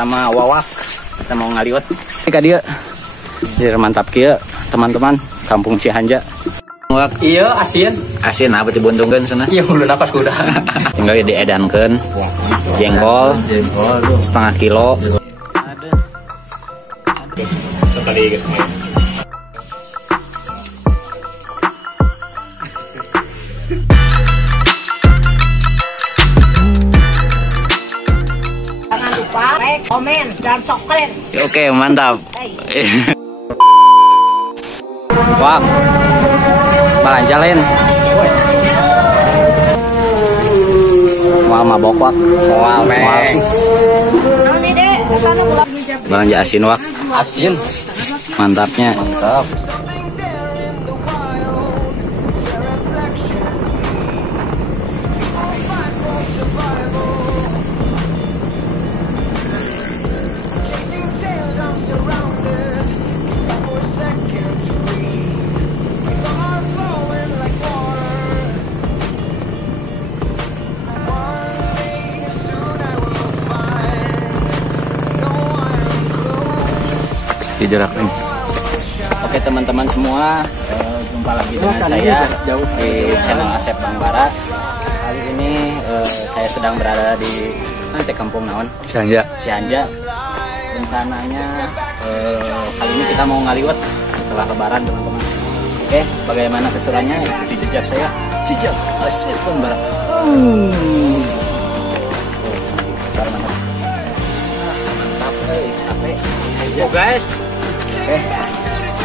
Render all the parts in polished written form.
sama Wawak. Kita mau ngaliwat. Ka dia. Jadi mantap kieu, teman-teman. Kampung Cihanja. Wak. Iya, asin. Asin apa dibuntungkeun cenah? Iya, hulu napas kuda. Tinggal diedankeun. Jengkol. Setengah kilo. Ada. Sekali gitu. Jangan lupa like, komen, dan subscribe. Oke, mantap. Wah, balanjalin. Wah, mabok wak. Wah, meng. Belanja asin wak. Asin. Mantapnya. Mantap. Dijerak nih. Oke teman-teman semua, jumpa lagi dengan saya di channel Asep Bang Bara. Kali ini saya sedang berada di kampung naon? Cihanja. Cihanja. Rencananya kali ini kita mau ngaliwat setelah lebaran teman-teman. Oke, bagaimana keseruannya? Ikuti jejak saya. Jejak Asep Bang Bara. Mantap, capek. Oh guys. Oke,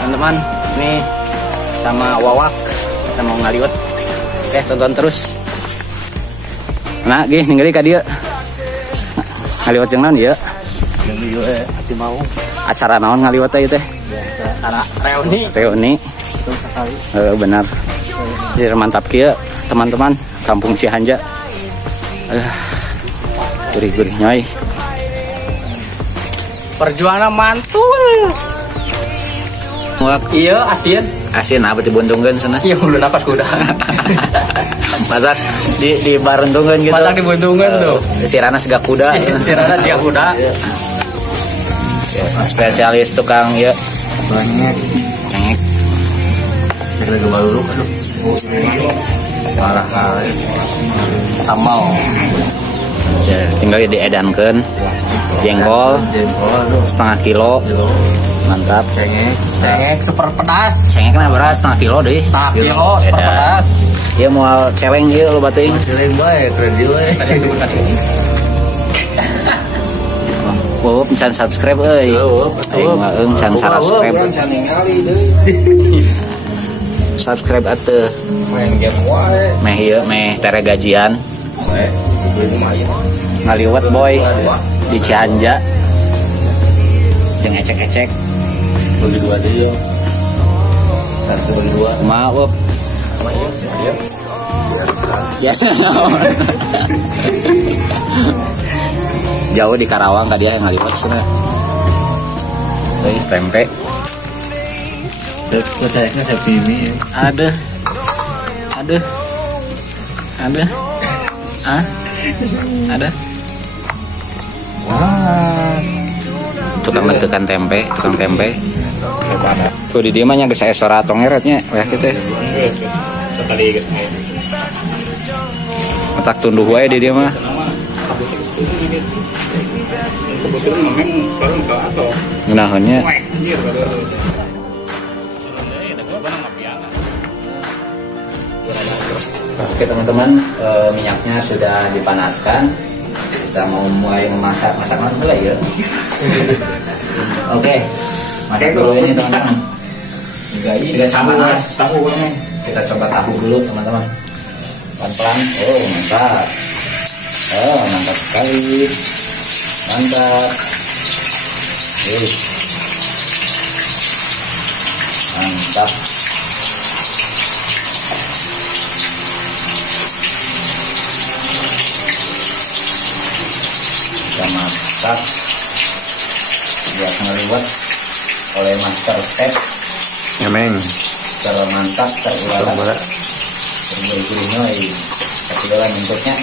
teman-teman, ini sama Wawak kita mau ngaliwat. Oke, tonton terus. Nah, gih, ninggali ka dia. Ngaliwat jeung naon ieu? Hati mau. Acara naon ngaliwat teh teh? Acara reuni. Reuni. Betul sekali. Benar. Jadi mantap kieu, teman-teman, Kampung Cihanja. Gurih-gurih nyoy. Perjuangan mantul. Iya, asin. Asin apa dibuntungkeun cenah? Iya, hulu napas kuda. Masak di barentungkeun gitu. Masak dibuntungkeun tuh. Sirana segak kuda. Sirana dia kuda. Spesialis tukang ya. Banyak. Cengek. Kita coba dulu. Aduh. Parah kali. Sambal. Tinggal diedankeun. Jengkol. Setengah kilo. Mantap. Cengek super pedas. Cengekna beras setengah kilo deh. Setengah kilo super pedas. Iya moal celeng ieu lo batuing. Celeng bae, keren deui we. Tadi sebut tadi. Weup can subscribe euy. Aing mah can subscribe. Subscribe atuh. Main game wae. Meh ieu meh tere gajian. Ngaliwat boy di Cihanja. Jeung ecek-ecek. Bagi dua deh yo. Harus bagi dua. Maaf. Biasa. Jauh di Karawang ka dia yang ngaliwat sana. Euy tempe. Keceknya saya pimi. Ada. Ah? Ada. Wah. Tukang tempe. Tuh di dia mah nya geus aya sora tongeretnya weh kitu. Sekali gitu. Matak tunduh wae di dia mah. Ngeunahunnya. Oke teman-teman, minyaknya sudah dipanaskan. Kita mau mulai memasak mana dulu ya. Oke, masak dulu ini teman-teman. Sudah panas tahunya. Kita coba tahu dulu teman-teman. Pelan-pelan. Oh mantap. Oh mantap sekali. Mantap. Mantap. Kita masak biar ngeliwat oleh master chef. Ya meng. Termantap, terulala. Tergurih-gurihnya kasih dalam bentuknya.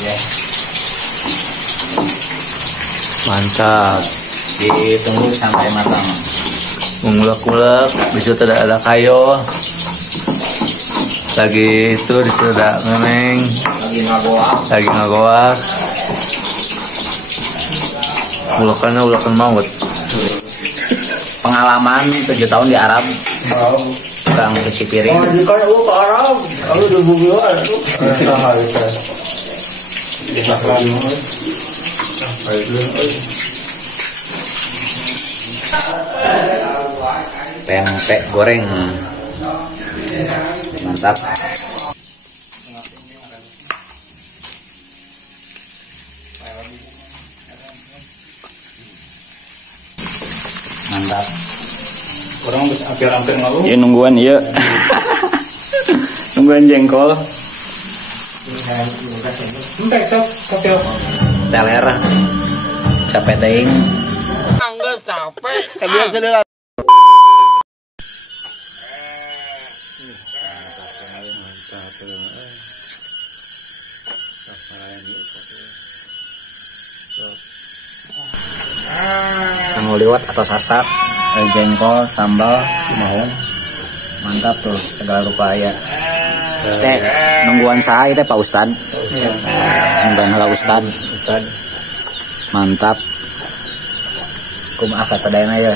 Ya. Mantap. Ditunggu sampai matang. Mengulek-ulek, bisa tidak ada kayo. Lagi itu disudah memeng. Lagi ngagoak. Ulekan maut. Pengalaman 7 tahun di Arab. Kurang cuci piring. Kan lu ke Arab, kalau udah bubuan tuh. Pempek goreng. Mantap. Mantap. Orang hampir lalu. Ini nungguan iya. Nungguan jengkol. Teler. Capek teing. Angga capek. Sambal liwat atau sasak, jengkol, sambal, mantap tuh segala rupa ya. Teh nungguan saha teh Pak Ustad. Nungguan heula Ustad. Mantap. Kumaha kasadayana ya.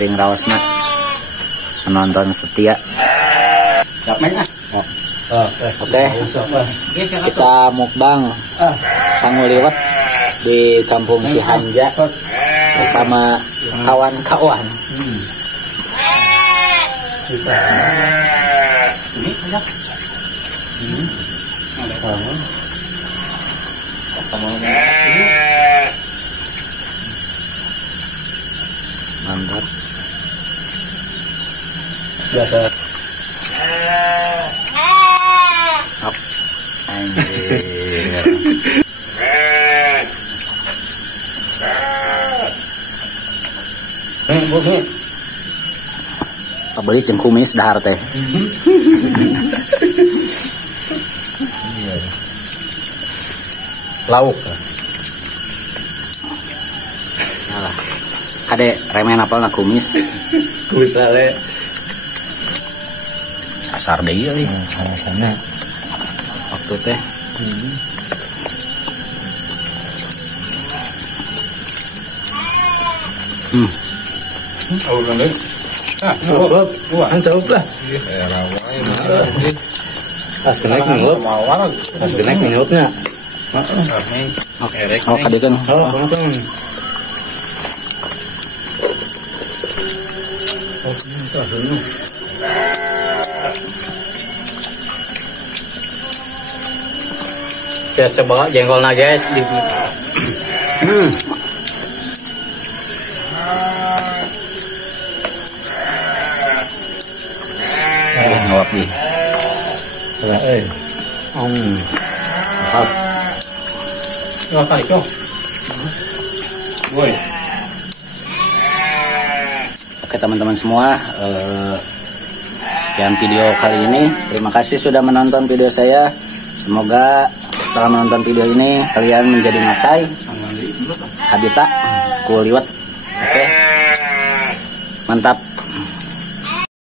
Ring raosna. Penonton setia. Oke. Kita mukbang sangu liwat di Kampung Cihanja bersama kawan-kawan. Mantap. Up. Anjir. Beli jeung kumis dahar teh. Lauk. Alah. Ade remen apal na kumis. Kumis ale. Asar deui euy. Sana. Waktu teh. Oh, lanjut. Mantap lah. Pas kenaik ngelup. Pas kenaik ngelupnya. Oh, kadekeun. Oh, langsung. Kita coba jengkolnya guys. Ngawap nih. Oke teman-teman semua, sekian video kali ini. Terima kasih sudah menonton video saya. Semoga setelah menonton video ini kalian menjadi ngacai, habita, kuliwat. Oke, mantap.